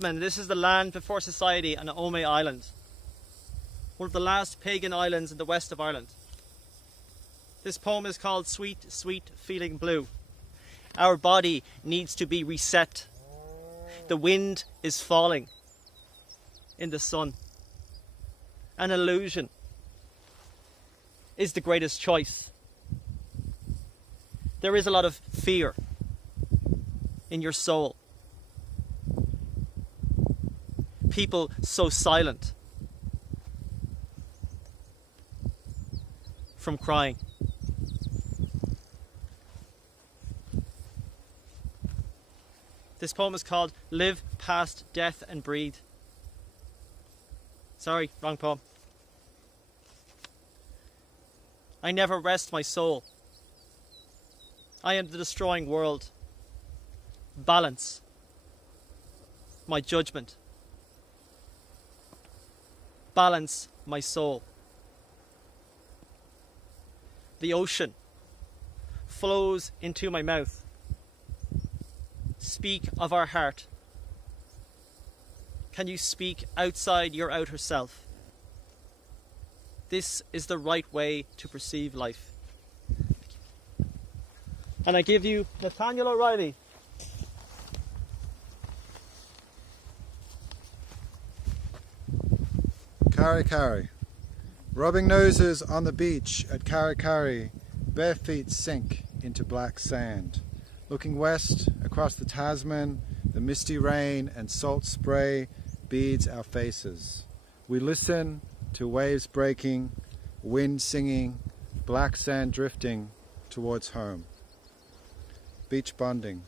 Bateman. This is the land before society on Omey Island, one of the last pagan islands in the west of Ireland. This poem is called Sweet, Sweet Feeling Blue. Our body needs to be reset. The wind is falling in the sun. An illusion is the greatest choice. There is a lot of fear in your soul. People so silent from crying. This poem is called Live Past Death and Breathe. Sorry, wrong poem. I never rest my soul. I am the destroying world. Balance my judgment. Balance my soul. The ocean flows into my mouth. Speak of our heart. Can you speak outside your outer self? This is the right way to perceive life. And I give you Nathanael O'Reilly. Carry, carry. Rubbing noses on the beach at Carry, carry, bare feet sink into black sand. Looking west across the Tasman, the misty rain and salt spray beads our faces. We listen to waves breaking, wind singing, black sand drifting towards home. Beach bonding.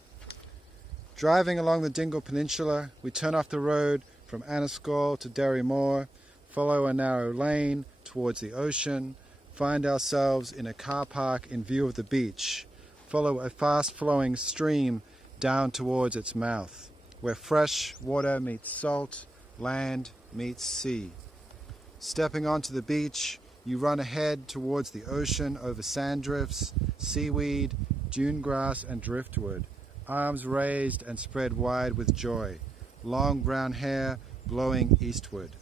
Driving along the Dingle Peninsula, we turn off the road from Anniscall to Derrymore, follow a narrow lane towards the ocean, find ourselves in a car park in view of the beach, follow a fast-flowing stream down towards its mouth, where fresh water meets salt, land meets sea. Stepping onto the beach, you run ahead towards the ocean over sand drifts, seaweed, dune grass and driftwood, arms raised and spread wide with joy, long brown hair blowing eastward.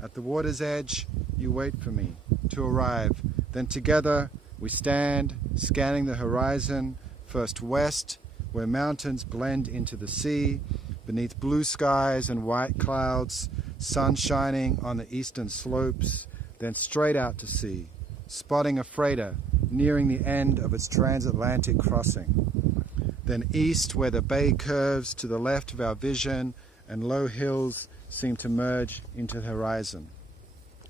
At the water's edge, you wait for me to arrive. Then together we stand, scanning the horizon, first west, where mountains blend into the sea, beneath blue skies and white clouds, sun shining on the eastern slopes, then straight out to sea, spotting a freighter nearing the end of its transatlantic crossing. Then east, where the bay curves to the left of our vision and low hills seem to merge into the horizon.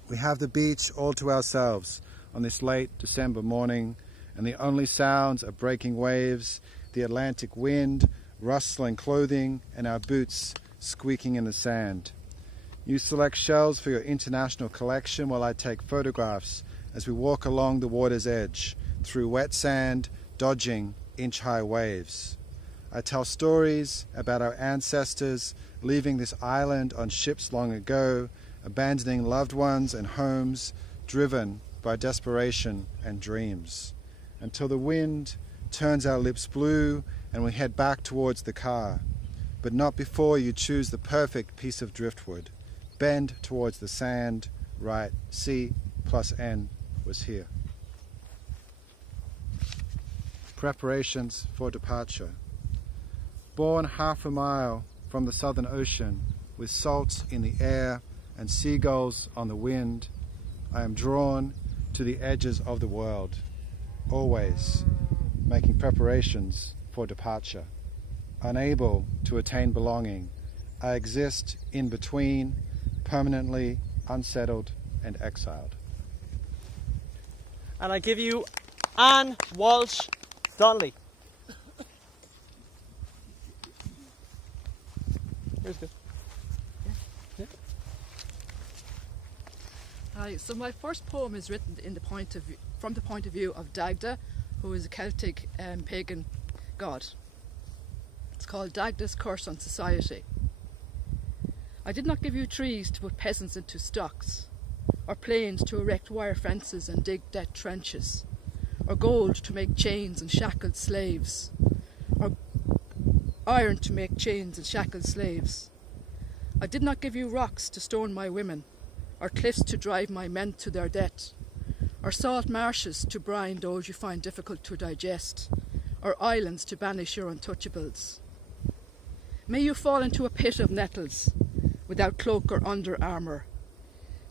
We have the beach all to ourselves on this late December morning, and the only sounds are breaking waves, the Atlantic wind, rustling clothing, and our boots squeaking in the sand. You select shells for your international collection while I take photographs as we walk along the water's edge, through wet sand, dodging inch-high waves. I tell stories about our ancestors leaving this island on ships long ago, abandoning loved ones and homes, driven by desperation and dreams, until the wind turns our lips blue and we head back towards the car, but not before you choose the perfect piece of driftwood. Bend towards the sand, right, C plus N was here. Preparations for departure. Born half a mile from the Southern Ocean, with salt in the air and seagulls on the wind, I am drawn to the edges of the world, always making preparations for departure. Unable to attain belonging, I exist in between, permanently unsettled and exiled. And I give you Anne Walsh Donnelly. Here's good. Hi, so my first poem is written from the point of view of Dagda, who is a Celtic pagan god. It's called Dagda's Curse on Society. I did not give you trees to put peasants into stocks, or planes to erect wire fences and dig deep trenches, or gold to make chains and shackled slaves, or iron to make chains and shackled slaves. I did not give you rocks to stone my women, or cliffs to drive my men to their death, or salt marshes to brine those you find difficult to digest, or islands to banish your untouchables. May you fall into a pit of nettles, without cloak or under armour.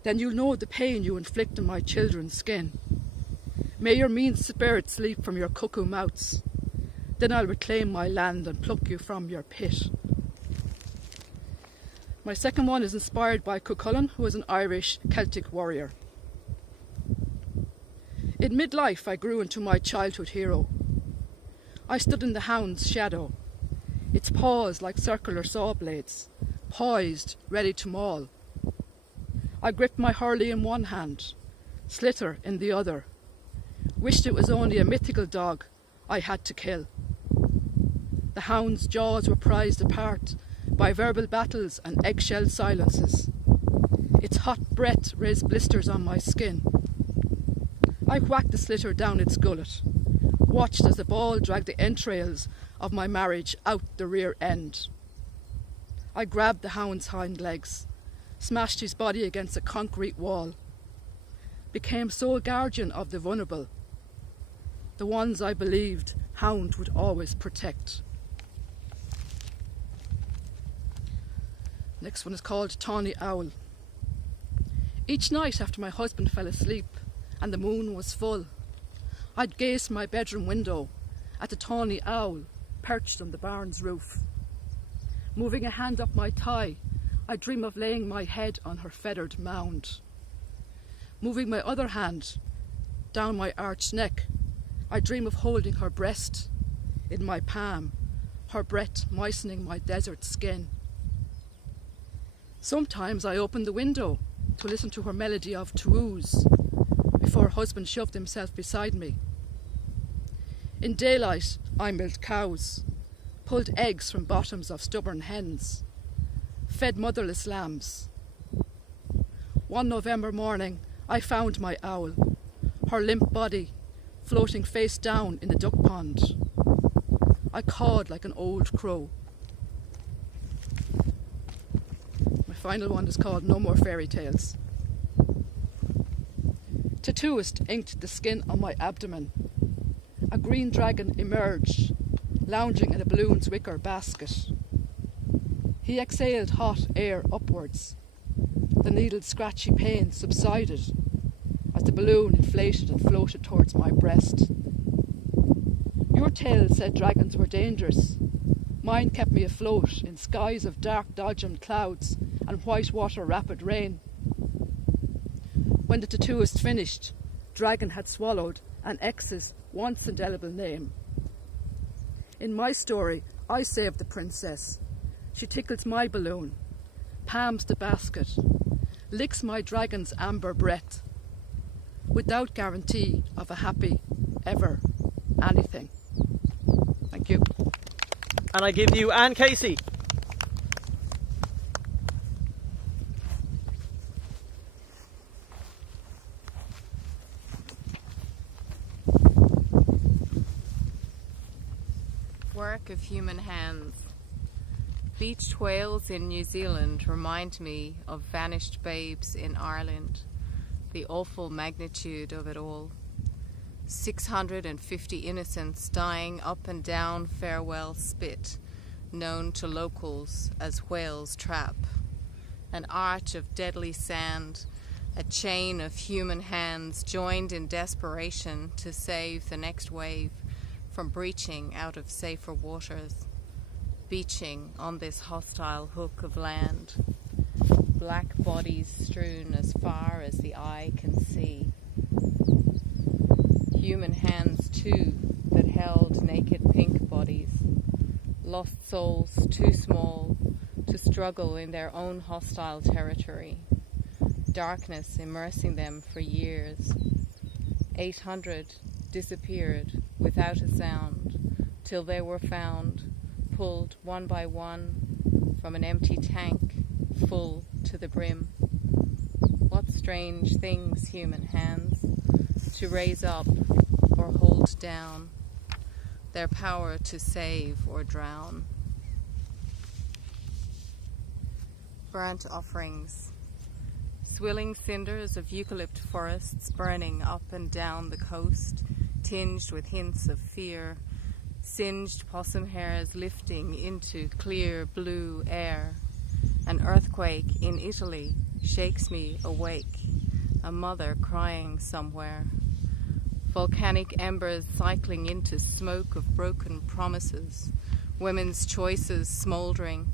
Then you'll know the pain you inflict on my children's skin. May your mean spirits leap from your cuckoo mouths. Then I'll reclaim my land and pluck you from your pit. My second one is inspired by Cuchulainn, who was an Irish Celtic warrior. In midlife I grew into my childhood hero. I stood in the hound's shadow, its paws like circular saw blades, poised, ready to maul. I gripped my hurley in one hand, Slither in the other, wished it was only a mythical dog I had to kill. The hound's jaws were prized apart by verbal battles and eggshell silences. Its hot breath raised blisters on my skin. I whacked the Slither down its gullet, watched as the ball dragged the entrails of my marriage out the rear end. I grabbed the hound's hind legs, smashed his body against a concrete wall, became sole guardian of the vulnerable, the ones I believed hound would always protect. Next one is called Tawny Owl. Each night after my husband fell asleep and the moon was full, I'd gaze from my bedroom window at the tawny owl perched on the barn's roof. Moving a hand up my thigh, I'd dream of laying my head on her feathered mound. Moving my other hand down my arched neck, I'd dream of holding her breast in my palm, her breath moistening my desert skin. Sometimes I opened the window to listen to her melody of tuus before her husband shoved himself beside me. In daylight, I milked cows, pulled eggs from bottoms of stubborn hens, fed motherless lambs. One November morning, I found my owl, her limp body floating face down in the duck pond. I cawed like an old crow. My final one is called No More Fairy Tales. Tattooist inked the skin on my abdomen. A green dragon emerged, lounging in a balloon's wicker basket. He exhaled hot air upwards. The needle's scratchy pain subsided as the balloon inflated and floated towards my breast. Your tale said dragons were dangerous. Mine kept me afloat in skies of dark dodgemed clouds and white water rapid rain. When the tattooist finished, dragon had swallowed an ex's once indelible name. In my story, I saved the princess. She tickles my balloon, palms the basket, licks my dragon's amber breath, without guarantee of a happy, ever, anything. Thank you. And I give you Anne Casey. Work of human hands. Beached whales in New Zealand remind me of vanished babes in Ireland, the awful magnitude of it all. 650 innocents dying up and down Farewell Spit, known to locals as Whale's Trap. An arch of deadly sand, a chain of human hands joined in desperation to save the next wave from breaching out of safer waters, beaching on this hostile hook of land. Black bodies strewn as far as the eye can see. Human hands too that held naked pink bodies, lost souls too small to struggle in their own hostile territory, darkness immersing them for years. 800 disappeared without a sound till they were found, pulled one by one from an empty tank full to the brim. What strange things, human hands, to raise up or hold down, their power to save or drown. burnt offerings, swilling cinders of eucalypt forests burning up and down the coast, tinged with hints of fear, singed possum hairs lifting into clear blue air. An earthquake in Italy shakes me awake, a mother crying somewhere. Volcanic embers cycling into smoke of broken promises, women's choices smouldering,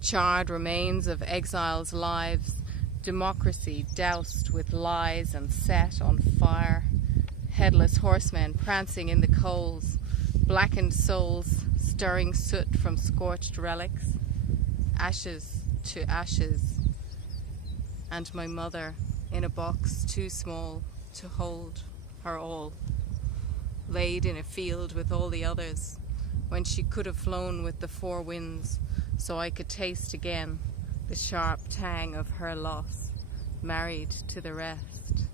charred remains of exiles' lives, democracy doused with lies and set on fire, headless horsemen prancing in the coals, blackened souls stirring soot from scorched relics, ashes to ashes, and my mother in a box too small to hold her all, laid in a field with all the others, when she could have flown with the four winds, so I could taste again the sharp tang of her loss, married to the rest.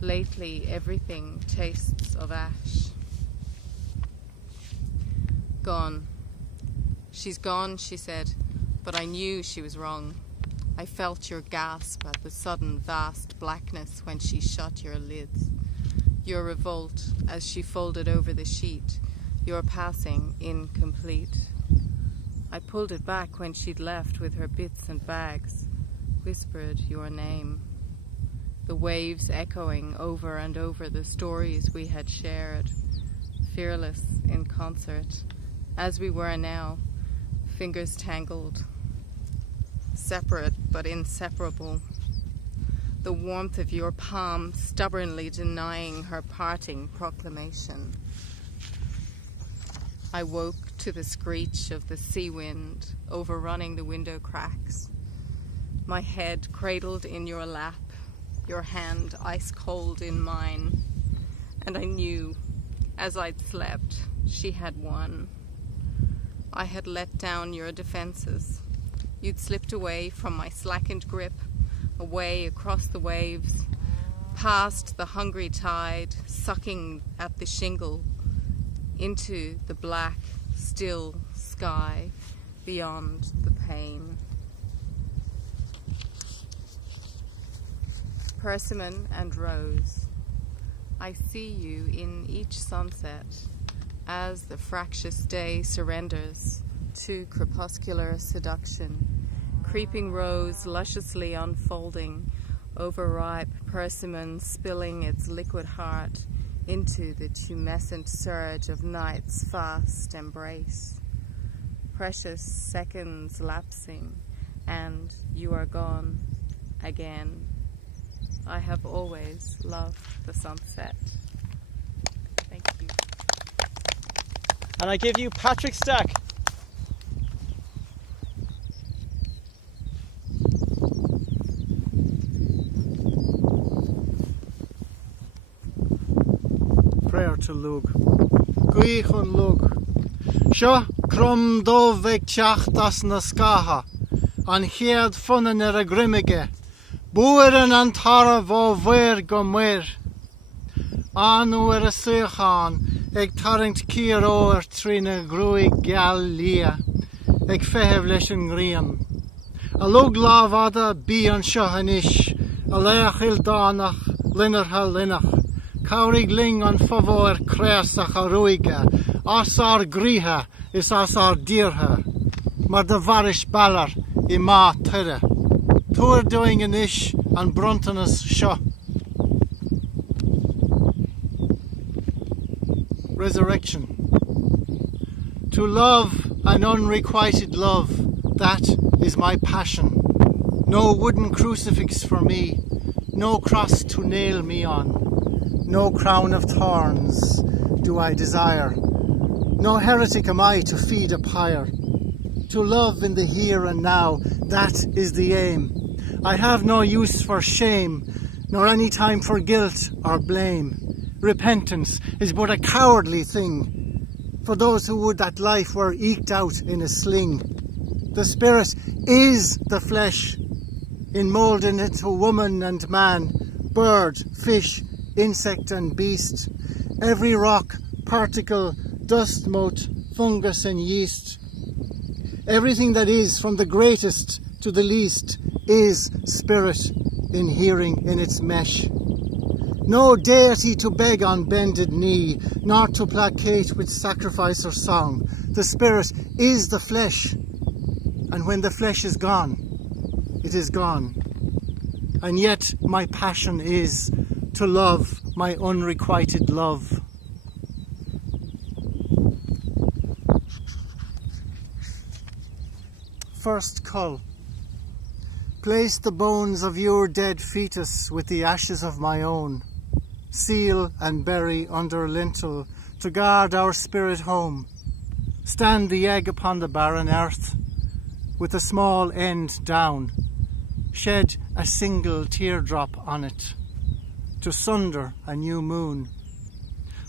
Lately everything tastes of ash. Gone. She's gone, she said, but I knew she was wrong. I felt your gasp at the sudden vast blackness when she shut your lids. Your revolt as she folded over the sheet, your passing incomplete. I pulled it back when she'd left with her bits and bags, whispered your name. The waves echoing over and over the stories we had shared, fearless in concert, as we were now, fingers tangled, separate but inseparable. The warmth of your palm stubbornly denying her parting proclamation. I woke to the screech of the sea wind overrunning the window cracks, my head cradled in your lap, your hand ice cold in mine, and I knew, as I'd slept, she had won. I had let down your defenses. You'd slipped away from my slackened grip, away across the waves, past the hungry tide, sucking at the shingle, into the black, still sky beyond the pain. Persimmon and rose, I see you in each sunset as the fractious day surrenders to crepuscular seduction. Creeping rose lusciously unfolding, overripe persimmon spilling its liquid heart into the tumescent surge of night's fast embrace. Precious seconds lapsing, and you are gone again. I have always loved the sunset. Thank you. And I give you Patrick Stack. Prayer to Lug. Gwychon Lug. Sio crom do veg teachtas na scaha, an chead funan a grimmige, búiran an tara vo ver go muir. Anu a suchan, ag tarint kiro trina grui gal lia, ag fehev leis an grian. A lug lavada bi an shahanish, a leachil danach, linnerha linnach. Caurig ling an favor cresach a ruiga, asar griha is asar dirha, mar de varish baller I ma tere. Tour doing an ish and bruntanas sha. Resurrection. To love an unrequited love, that is my passion. No wooden crucifix for me, no cross to nail me on. No crown of thorns do I desire. No heretic am I to feed a pyre. To love in the here and now, that is the aim. I have no use for shame, nor any time for guilt or blame. Repentance is but a cowardly thing for those who would that life were eked out in a sling. The spirit is the flesh, enmoulded into woman and man, bird, fish, insect and beast, every rock, particle, dust mote, fungus and yeast. Everything that is, from the greatest to the least is spirit in hearing in its mesh. No deity to beg on bended knee, nor to placate with sacrifice or song. The spirit is the flesh, and when the flesh is gone, it is gone. And yet my passion is to love my unrequited love. First cull. Place the bones of your dead fetus with the ashes of my own. Seal and bury under lintel to guard our spirit home. Stand the egg upon the barren earth with a small end down. Shed a single teardrop on it to sunder a new moon.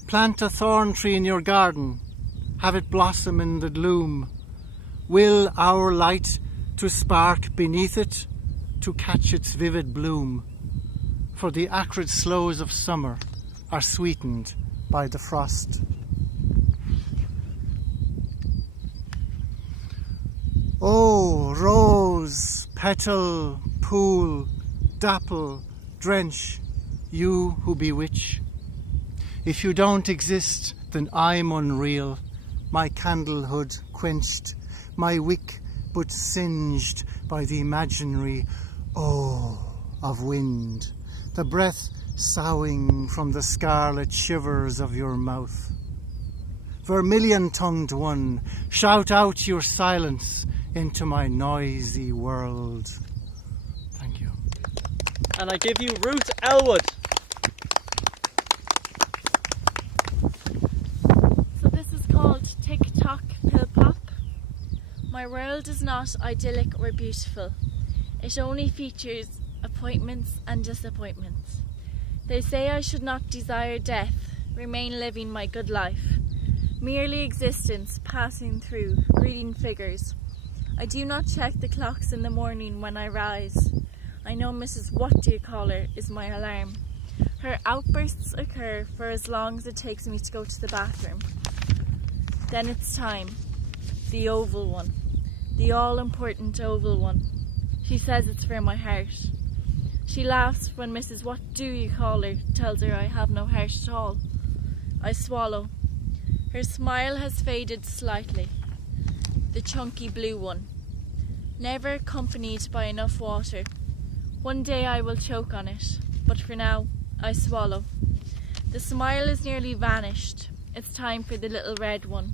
Plant a thorn tree in your garden. Have it blossom in the gloom. Will our light to spark beneath it to catch its vivid bloom. For the acrid slows of summer are sweetened by the frost. Oh, rose, petal, pool, dapple, drench, you who bewitch. If you don't exist, then I'm unreal, my candlehood quenched, my wick but singed by the imaginary of wind, the breath soughing from the scarlet shivers of your mouth. Vermilion-tongued one, shout out your silence into my noisy world. Thank you. And I give you Ruth Elwood. So this is called Tick-Tock Pill-Pop. My world is not idyllic or beautiful. It only features appointments and disappointments. They say I should not desire death, remain living my good life. Merely existence, passing through, reading figures. I do not check the clocks in the morning when I rise. I know Mrs. What-do-you-call-her is my alarm. Her outbursts occur for as long as it takes me to go to the bathroom. Then it's time. The oval one. The all-important oval one. She says it's for my heart. She laughs when Mrs. What-do-you-call-her tells her I have no heart at all. I swallow. Her smile has faded slightly. The chunky blue one. Never accompanied by enough water. One day I will choke on it, but for now, I swallow. The smile is nearly vanished. It's time for the little red one.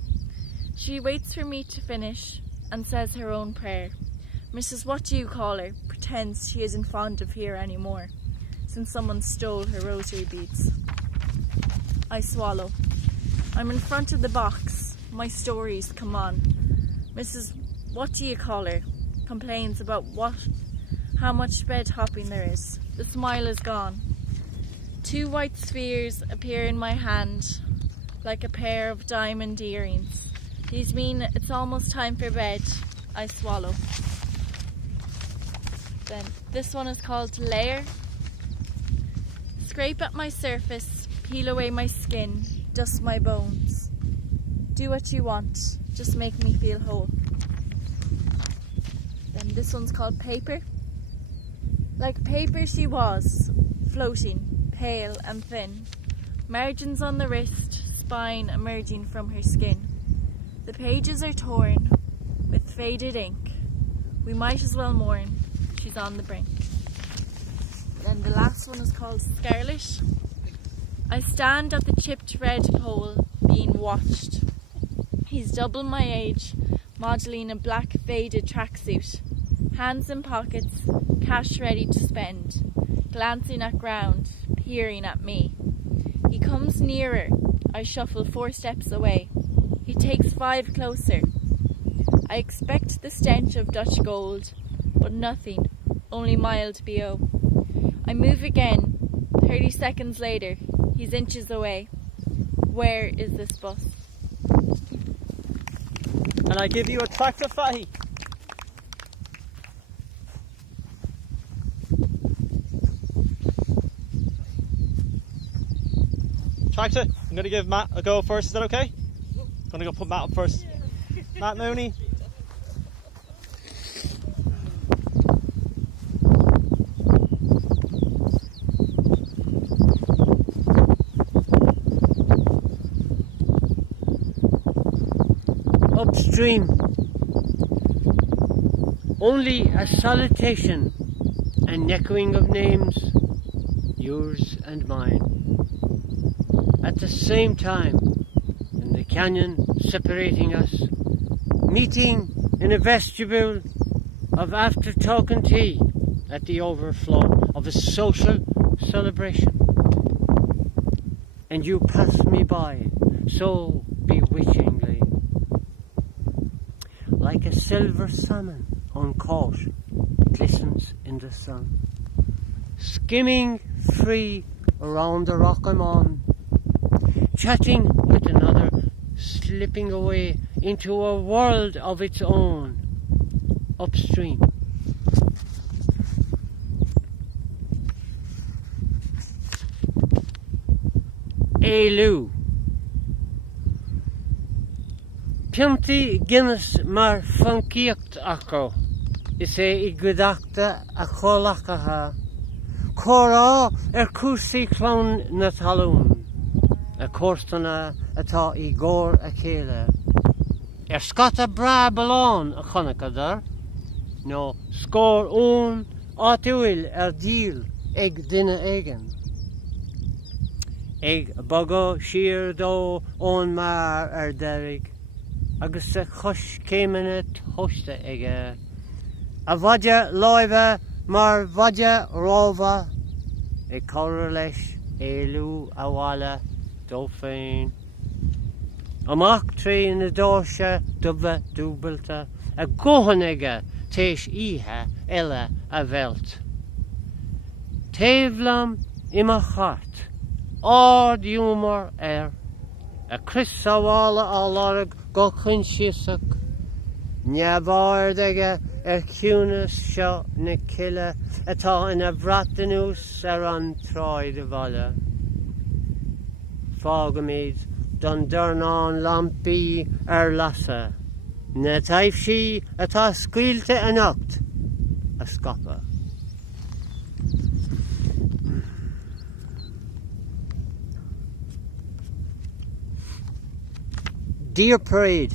She waits for me to finish and says her own prayer. Mrs. What-do-you-call-her pretends she isn't fond of here anymore, since someone stole her rosary beads. I swallow. I'm in front of the box. My stories come on. Mrs. What-do-you-call-her complains about how much bed hopping there is. The smile is gone. 2 white spheres appear in my hand like a pair of diamond earrings. These mean it's almost time for bed. I swallow. Then this one is called Layer. Scrape at my surface, peel away my skin, dust my bones. Do what you want, just make me feel whole. Then this one's called Paper. Like paper she was, floating, pale and thin. Margins on the wrist, spine emerging from her skin. The pages are torn with faded ink. We might as well mourn, she's on the brink. Then the last one is called Scarlet. I stand at the chipped red pole, being watched. He's double my age, modelling a black faded tracksuit. Hands in pockets, cash ready to spend. Glancing at ground, peering at me. He comes nearer, I shuffle 4 steps away. He takes 5 closer. I expect the stench of Dutch gold, but nothing, only mild BO. I move again. 30 seconds later, he's inches away. Where is this bus? And I give you Attracta Fahy. Attracta, I'm going to give Matt a go first. Is that okay? I'm going to go put Matt up first. Matt Mooney. upstream. Only a salutation, an echoing of names, yours and mine. At the same time, in the canyon separating us, meeting in a vestibule of after talking tea at the overflow of a social celebration. And you pass me by so bewitchingly, like a silver salmon uncaught, glistens in the sun, skimming free around the rock I'm on, chatting with another, slipping away into a world of its own, upstream. Éilú. Piantaí Guinness mar funkiacht acu is I gcuideachta a chomhlachtatha, chorá cúsaí clón na talún, a cóstanna atá I gcór a chéile. Scata bra balán a chonacadar, nó scór ón áitiúil díl ag duine éigen. Ag bogó siar dó ón mar deirg, agus sa chus céimena tosta ige. A bhaide láimhe mar bhaide rómha, ag cabhra leis éilú a bhaile dó féin. Amach trí na dóise dubha dúbalta, a gohan ige téis ihe eile a bheilt. Taobhlam I mo chart, ád humor a cris sábhála á lorg go chun siasach, neamhard ige ciúnas seo na cile atá ina bhreatanús an tráid a bhaile. Fágamid don dornán lampi lasa, na taobh sí atá scaoilte anocht a scapa. Dear Parade,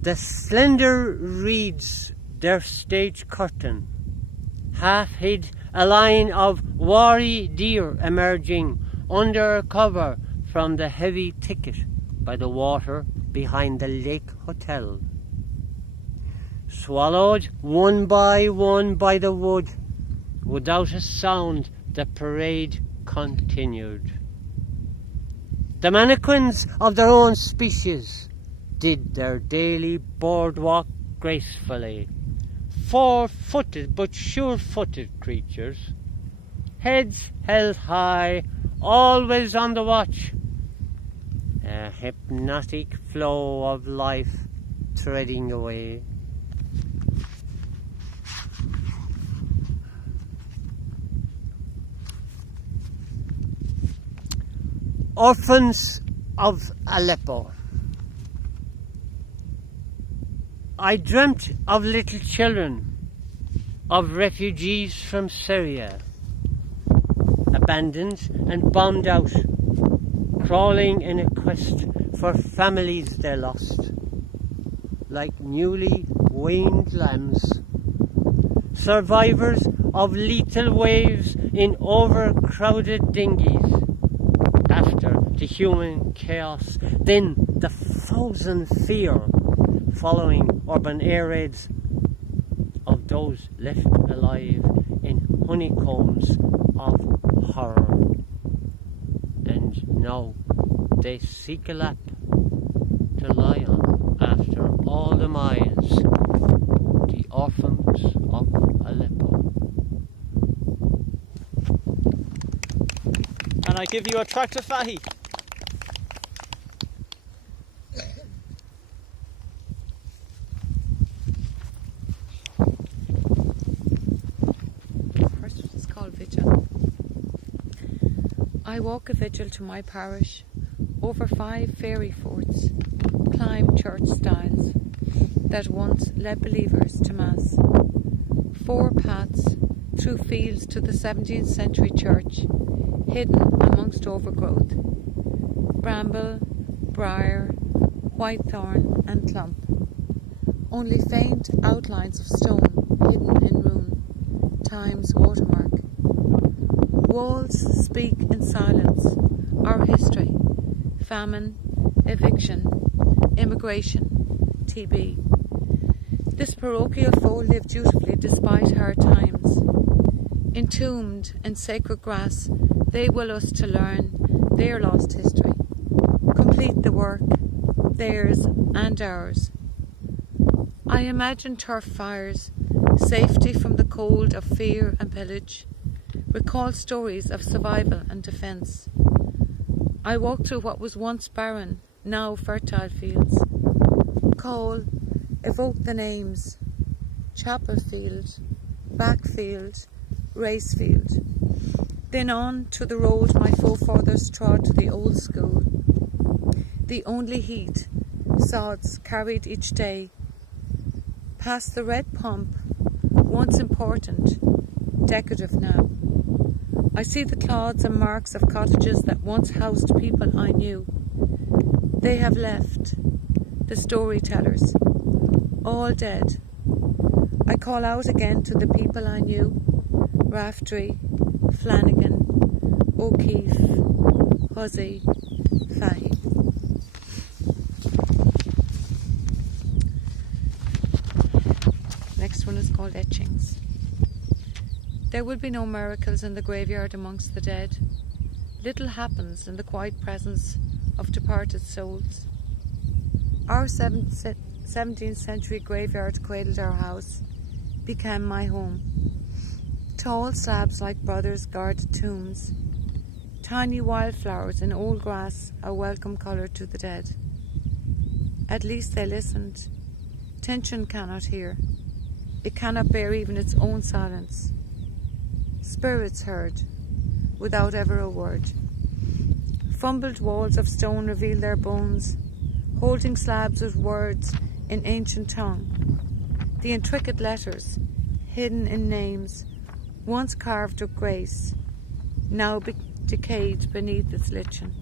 the slender reeds their stage curtain, half hid a line of wary deer emerging under cover from the heavy thicket by the water behind the Lake Hotel. Swallowed one by the wood, without a sound the parade continued. The mannequins of their own species did their daily boardwalk gracefully. 4-footed but sure-footed creatures, heads held high, always on the watch. A hypnotic flow of life threading away. Orphans of Aleppo. I dreamt of little children, of refugees from Syria, abandoned and bombed out, crawling in a quest for families they lost, like newly weaned lambs. Survivors of lethal waves in overcrowded dinghies. After the human chaos, then the frozen fear following urban air raids of those left alive in honeycombs of horror. And now they seek a lap to lie on after all the miles, the orphans of Aleppo. And I give you Attracta Fahy. First it's called Vigil. I walk a vigil to my parish, over 5 fairy forts, climb church stiles that once led believers to Mass, 4 paths through fields to the 17th century church, hidden amongst overgrowth, bramble, briar, whitethorn and clump. Only faint outlines of stone hidden in rune, time's watermark. Walls speak in silence, our history, famine, eviction, immigration, TB. This parochial fold lived dutifully despite hard times. Entombed in sacred grass, they will us to learn their lost history. Complete the work, theirs and ours. I imagine turf fires, safety from the cold of fear and pillage, recall stories of survival and defence. I walk through what was once barren, now fertile fields. Call, evoke the names: Chapel Field, Backfield, Racefield. Then on to the road my forefathers trod to the old school. The only heat sods carried each day. Past the red pump, once important, decorative now. I see the clods and marks of cottages that once housed people I knew. They have left, the storytellers, all dead. I call out again to the people I knew: Raftery, Flanagan, O'Keefe, Hussey, Fahy. Next one is called Etchings. There will be no miracles in the graveyard amongst the dead. Little happens in the quiet presence of departed souls. Our 17th century graveyard cradled our house, became my home. Tall slabs like brothers guarded tombs. Tiny wildflowers in old grass, a welcome colour to the dead. At least they listened. Tension cannot hear. It cannot bear even its own silence. Spirits heard, without ever a word. Fumbled walls of stone reveal their bones, holding slabs with words in ancient tongue. The intricate letters, hidden in names, once carved with grace, now decayed beneath its lichen.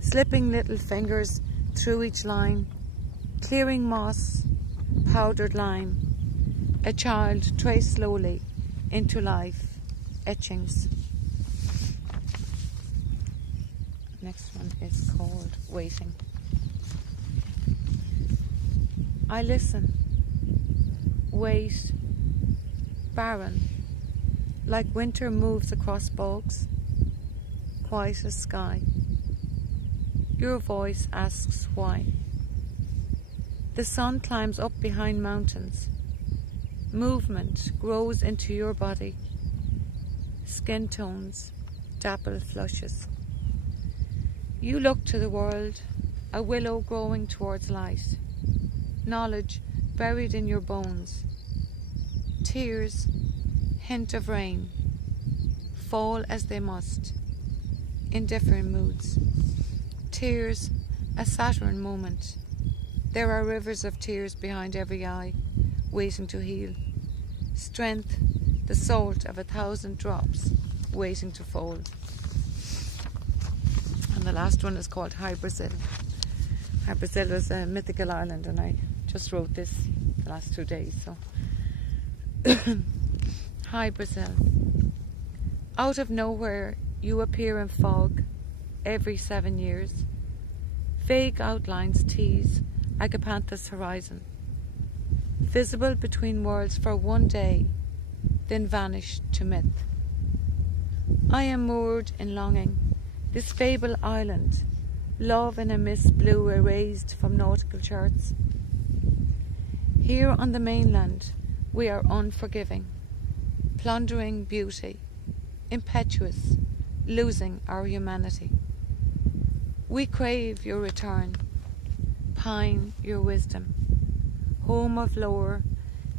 Slipping little fingers through each line, clearing moss, powdered lime. A child traced slowly into life. Etchings. Next one is called Waiting. I listen, wait, barren, like winter moves across bogs, quiet as sky. Your voice asks why. The sun climbs up behind mountains. Movement grows into your body. Skin tones, dapple flushes. You look to the world, a willow growing towards light. Knowledge buried in your bones. Tears, hint of rain. Fall as they must, in different moods. Tears, a Saturn moment. There are rivers of tears behind every eye, waiting to heal. Strength, the salt of 1,000 drops, waiting to fall. And the last one is called High Brazil. High Brazil was a mythical island, and I just wrote this the last 2 days. So, High Brazil. Out of nowhere, you appear in fog every 7 years. Vague outlines tease Agapanthus horizon. Visible between worlds for one day, then vanished to myth. I am moored in longing, this fable island, love in a mist blue erased from nautical charts. Here on the mainland, we are unforgiving, plundering beauty, impetuous, losing our humanity. We crave your return, pine your wisdom, home of lore,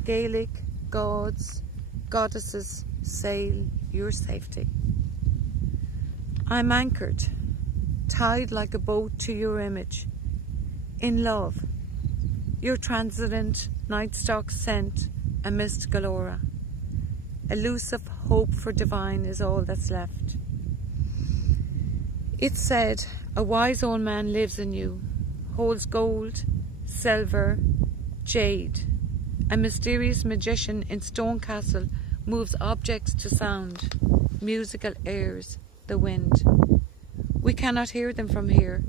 Gaelic, gods, goddesses, sail your safety. I'm anchored, tied like a boat to your image, in love, your transient night stalk scent amidst galora. Elusive hope for divine is all that's left. It's said, a wise old man lives in you, holds gold, silver, jade. A mysterious magician in Stone Castle moves objects to sound, musical airs, the wind. We cannot hear them from here.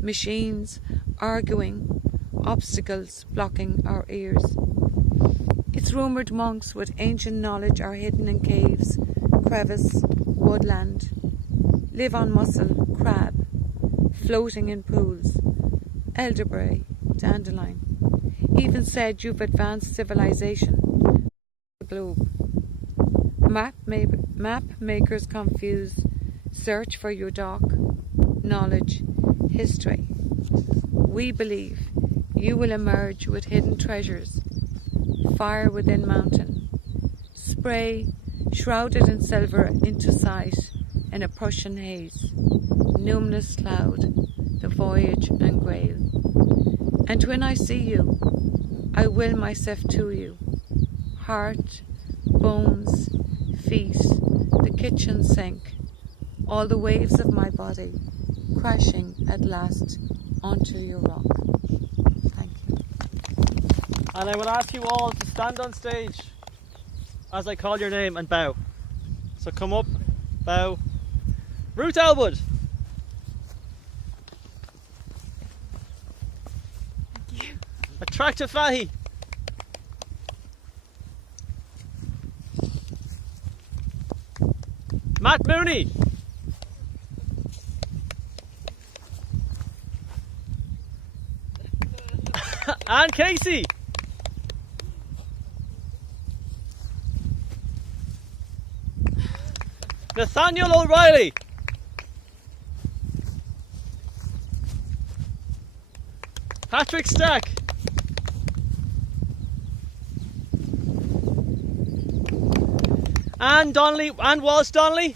Machines arguing, obstacles blocking our ears. It's rumoured monks with ancient knowledge are hidden in caves, crevice, woodland, live on mussel, crab, floating in pools, elderberry, dandelion. Even said you've advanced civilization, the globe. Map makers confuse, search for your dock, knowledge, history. We believe you will emerge with hidden treasures, fire within mountain, spray shrouded in silver into sight in a Prussian haze, numinous cloud, the voyage and grail. And when I see you, I will myself to you, heart, bones, feet, the kitchen sink, all the waves of my body, crashing at last onto your rock. Thank you. And I will ask you all to stand on stage as I call your name and bow. So come up, bow. Ruth Elwood. Thank you. Attracta Fahy. Matt Mooney. Anne Casey. Nathanael O'Reilly. Patrick Stack. Anne Donnelly, Anne Walsh Donnelly. Is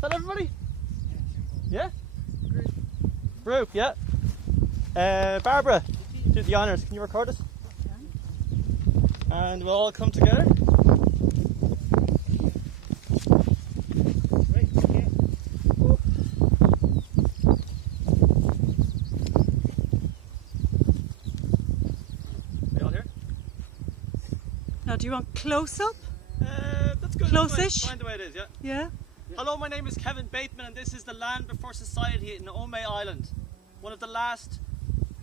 that everybody? Yeah? Group, yeah. Barbara, do the honours. Can you record us? And we'll all come together. Now, do you want close up? That's good. Close-ish? Find the way it is, yeah. Yeah. Hello, my name is Kevin Bateman, and this is the Land Before Society in Omey Island, one of the last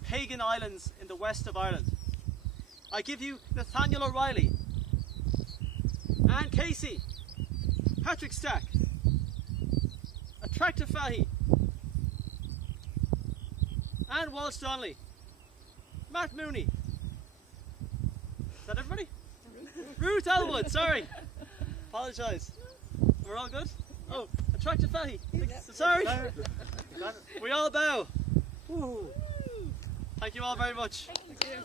pagan islands in the west of Ireland. I give you Nathanael O'Reilly, Anne Casey, Patrick Stack, Attracta Fahy, Anne Walsh Donnelly, Matt Mooney. Is that everybody? Ruth Elwood, sorry. Apologise. We're all good? Oh, Attracta Fahy. Sorry. We all bow. Thank you all very much. Thank you.